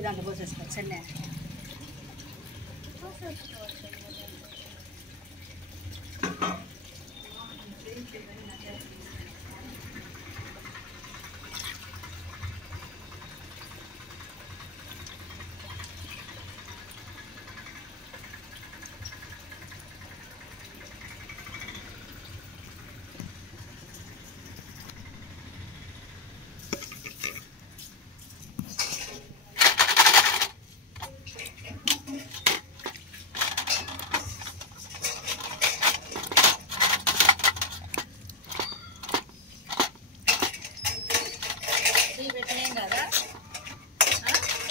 మళ్ళీ దాంట్లో పోసేసుకోవచ్చు చెన్నై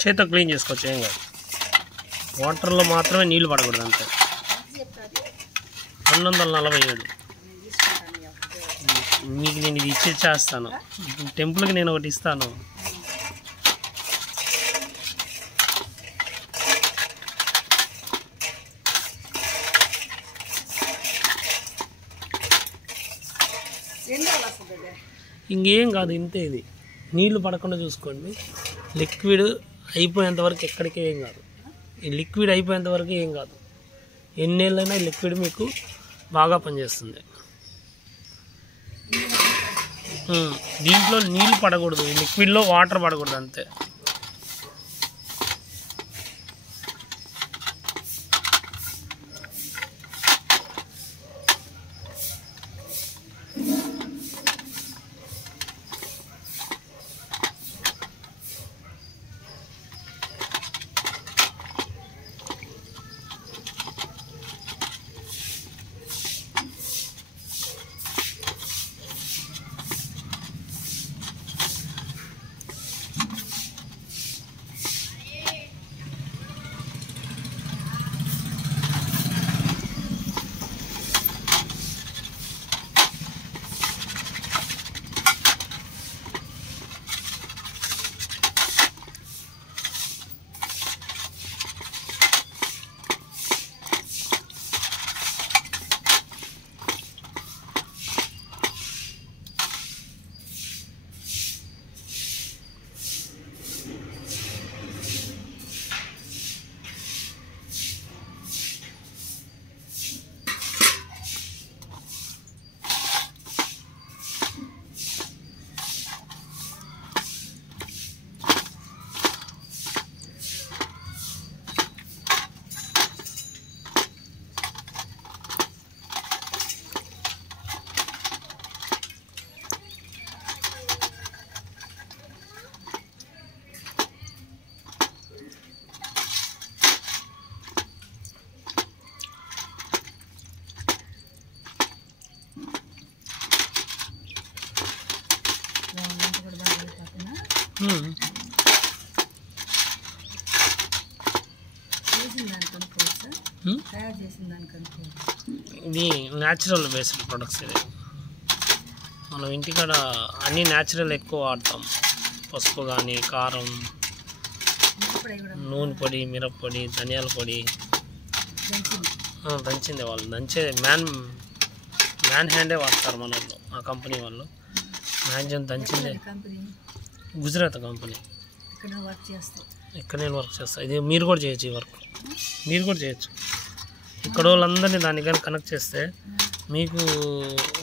చేత క్లీన్ చేసుకోవచ్చు ఏం కాదు వాటర్లో మాత్రమే నీళ్ళు పడకూడదు అంతే 247 మీకు నేను ఇది ఇచ్చేస్తాను టెంపుల్కి నేను ఒకటి ఇస్తాను ఇంకేం కాదు ఇంతే ఇది నీళ్ళు పడకుండా చూసుకోండి లిక్విడ్ అయిపోయేంత వరకు ఎక్కడికి ఏం కాదు ఈ లిక్విడ్ అయిపోయేంత వరకు ఏం కాదు ఎన్నేళ్ళైనా లిక్విడ్ మీకు బాగా పనిచేస్తుంది దీంట్లో నీళ్ళు పడకూడదు ఈ లిక్విడ్లో వాటర్ పడకూడదు అంతే ఇది న్యాచురల్ బేస్డ్ ప్రొడక్ట్స్ ఇది మనం ఇంటికాడ అన్నీ న్యాచురల్ ఎక్కువ వాడతాం పసుపు కానీ కారం నూనె పొడి మిరప్పొడి ధనియాల పొడి దంచింది వాళ్ళు దంచేది మ్యాన్ హ్యాండే వాడతారు మన వాళ్ళు ఆ కంపెనీ వాళ్ళు మ్యాక్సిమం దంచిందే గుజరాత్ కంపెనీ ఇక్కడ నేను వర్క్ చేస్తాను ఇది మీరు కూడా చేయొచ్చు ఈ వర్క్ మీరు కూడా చేయొచ్చు ఇక్కడ వాళ్ళందరినీ దానికని కనెక్ట్ చేస్తే మీకు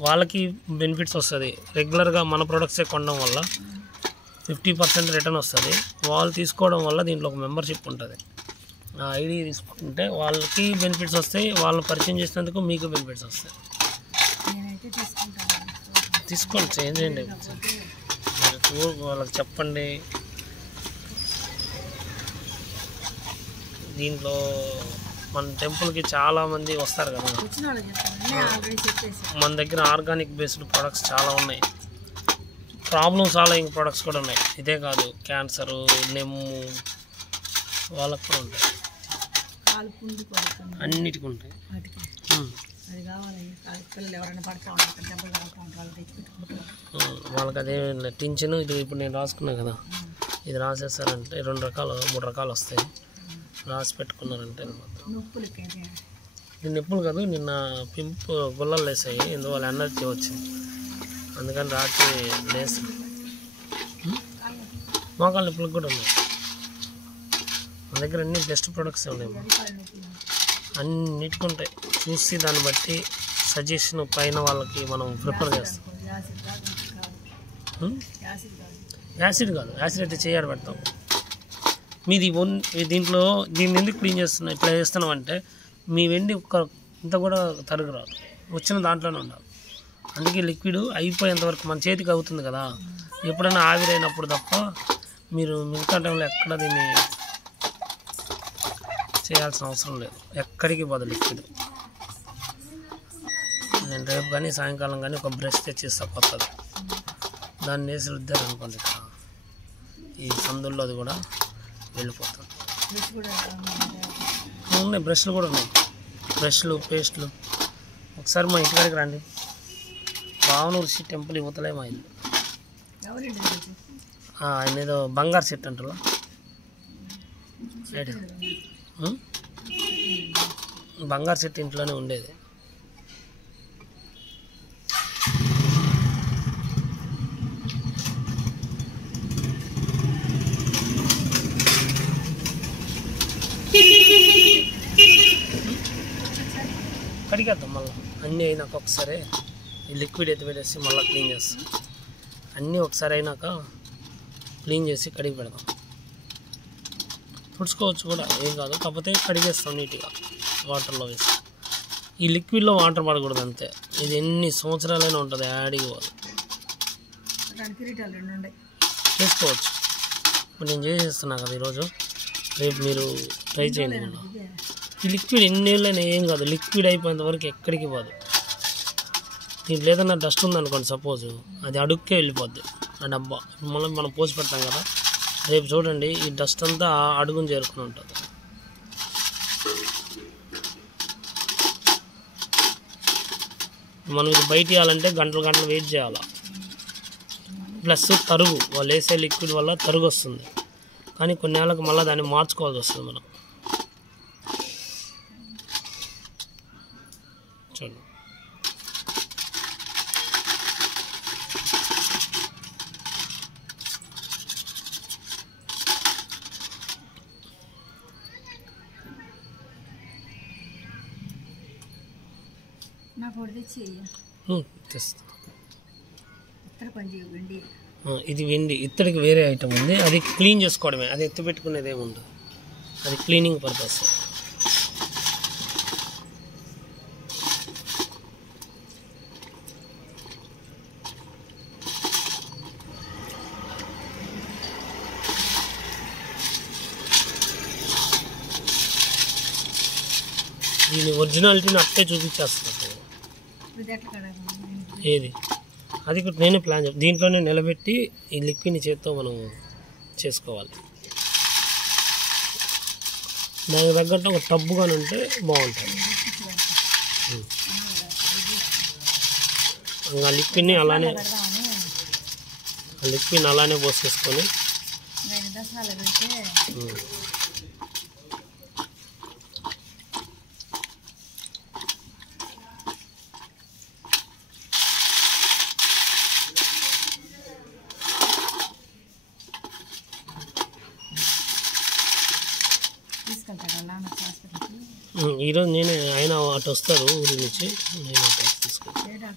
వాళ్ళకి బెనిఫిట్స్ వస్తుంది రెగ్యులర్గా మన ప్రొడక్ట్సే కొనడం వల్ల 50% రిటర్న్ వస్తుంది వాళ్ళు తీసుకోవడం వల్ల దీంట్లో ఒక మెంబర్షిప్ ఉంటుంది ఆ ఐడి తీసుకుంటే వాళ్ళకి బెనిఫిట్స్ వస్తాయి వాళ్ళని పరిచయం చేసినందుకు మీకు బెనిఫిట్స్ వస్తాయి తీసుకోండి చేంజ్ చేయండి వాళ్ళకి చెప్పండి దీంట్లో మన టెంపుల్కి చాలామంది వస్తారు కదా మన దగ్గర ఆర్గానిక్ బేస్డ్ ప్రొడక్ట్స్ చాలా ఉన్నాయి ప్రాబ్లమ్ సాల్వింగ్ ప్రొడక్ట్స్ కూడా ఉన్నాయి ఇదే కాదు క్యాన్సరు నెమ్ము వాళ్ళకు కూడా ఉంటాయి అన్నిటికీ ఉంటాయి వాళ్ళకి అదే టించను ఇది ఇప్పుడు నేను రాసుకున్నాను కదా ఇది రాసేస్తారంటే 2 రకాలు 3 రకాలు వస్తాయి రాసి పెట్టుకున్నారంటే ఇది నొప్పులు కాదు నిన్న పింపు గుల్లలు లేసాయి ఎందువల్ల ఎనర్జీ వచ్చింది అందుకని రాత్రి లేసి మోకాళ్ళ నొప్పులకు కూడా ఉన్నాయి మన దగ్గర అన్ని బెస్ట్ ప్రొడక్ట్స్ ఉన్నాయి, అన్నిటికీ ఉంటాయి. చూసి దాన్ని బట్టి సజెషన్ పైన వాళ్ళకి మనం ప్రిఫర్ చేస్తాం. యాసిడ్ కాదు, యాసిడ్ అయితే చేయాలి పెడతాం. మీది దీంట్లో దీన్ని ఎందుకు క్లీన్ చేస్తున్నాం ఇట్లా చేస్తున్నాం అంటే మీ వెండి ఒక్క ఇంత కూడా తరుగు రాదు, వచ్చిన దాంట్లోనే ఉండాలి. అందుకే లిక్విడ్ అయిపోయేంత వరకు మన చేతికి అవుతుంది కదా, ఎప్పుడైనా ఆవిరైనప్పుడు తప్ప మీరు మిగతా టైంలో ఎక్కడ దీన్ని చేయాల్సిన అవసరం లేదు. ఎక్కడికి పోదు లిక్విడ్. నేను రేపు కానీ సాయంకాలం కానీ ఒక బ్రష్ తెచ్చిస్తా కొత్తది, దాన్ని వేసి రుద్దారు అనుకోండి ఇక్కడ ఈ సందుల్లో అది కూడా వెళ్ళిపోతుంది. ఉన్నాయి బ్రష్లు కూడా ఉన్నాయి, బ్రష్లు పేస్ట్లు. ఒకసారి మా ఇంటికాడికి రండి, భావనూరు శ్రీ టెంపుల్ ఇవ్వతలే మా ఇల్లు. ఆయన ఏదో బంగారు సెట్ అంటారు, బంగారు సెట్ ఇంట్లోనే ఉండేది. కడిగేద్దాం మళ్ళీ అన్నీ అయినాక ఒకసారి ఈ లిక్విడ్ ఎత్తి పెట్టేసి మళ్ళీ క్లీన్ చేస్తాం. అన్నీ ఒకసారి అయినాక క్లీన్ చేసి కడిగి పెడదాం. తుడుచుకోవచ్చు కూడా ఏం కాదు, కాకపోతే కడిగేస్తాం నీట్గా వాటర్లో వేసి. ఈ లిక్విడ్లో వాటర్ పడకూడదు అంతే, ఇది ఎన్ని సంవత్సరాలైనా ఉంటుంది, యాడికి పోదు. చేసుకోవచ్చు. ఇప్పుడు నేను చేసేస్తున్నా కదా ఈరోజు, రేపు మీరు ట్రై చేయండి. ఈ లిక్విడ్ ఎన్నేళ్ళైనా ఏం కాదు, లిక్విడ్ అయిపోయేంత వరకు ఎక్కడికి పోదు. దీంట్లో ఏదైనా డస్ట్ ఉందనుకోండి సపోజ్, అది అడుక్కే వెళ్ళిపోద్ది ఆ డబ్బా. మళ్ళీ మనం పోసి పెడతాం కదా, రేపు చూడండి ఈ డస్ట్ అంతా అడుగుని చేరుకుని ఉంటుంది. మనం ఇది బయట ఇవ్వాలంటే గంటలు వెయిట్ చేయాలి. ప్లస్ తరుగు, వాళ్ళు వేసే లిక్విడ్ వల్ల తరుగు వస్తుంది, కానీ కొన్ని నెలలకు మళ్ళీ దాన్ని మార్చుకోవాల్సి వస్తుంది మనం. చూడండి ఇది వెండి. ఇత్తడికి వేరే ఐటమ్ ఉంది, అది క్లీన్ చేసుకోవడమే, అది ఎత్తి పెట్టుకునేది ఏముండదు, అది క్లీనింగ్ పర్పస్. దీని ఒరిజినాలిటీని అట్టే చూపించేస్తుంది. ఏది అది కూడా నేనే ప్లాన్ చేస్తాను, దీంట్లోనే నిలబెట్టి ఈ లిక్విడ్ని చేత్తో మనం చేసుకోవాలి. దానికి తగ్గట్టు ఒక టబ్బు కానీ ఉంటే బాగుంటుంది. ఇంకా లిక్విడ్ని అలానే పోసేసుకొని ఈరోజు నేనే, ఆయన అటు వస్తారు ఊరి నుంచి, నేను అటు తీసుకుంటాను.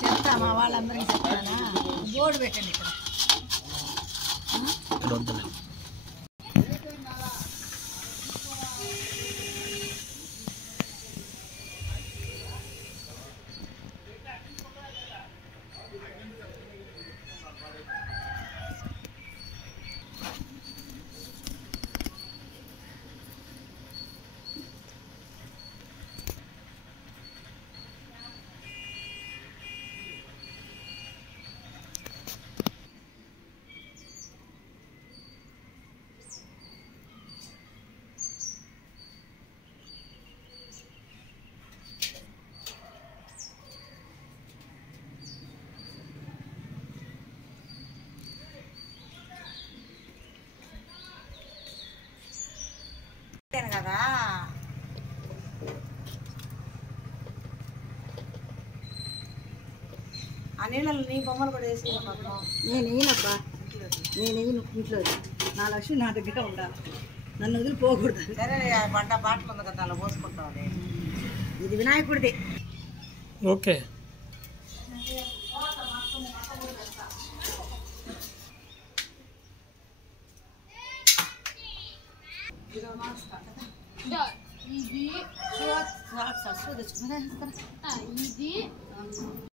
చెప్తామా వాళ్ళందరికీ చెప్తానా, బోర్డు పెట్టండి ఇక్కడ వద్దులే. చెప్పాను కదా. ఆ నీళ్ళలో నీ బొమ్మలు కూడా వేసి నేను వేయనబ్బా, నేను వేయను. ఇంట్లో నా లక్ష్మి నా దగ్గర ఉండాలి, నన్ను వదిలిపోకూడదు. సరే బండ బాటలు ఉంది కదా, అలా పోసుకుంటాం. ఇది వినాయకుడిది. ఓకే. ఇది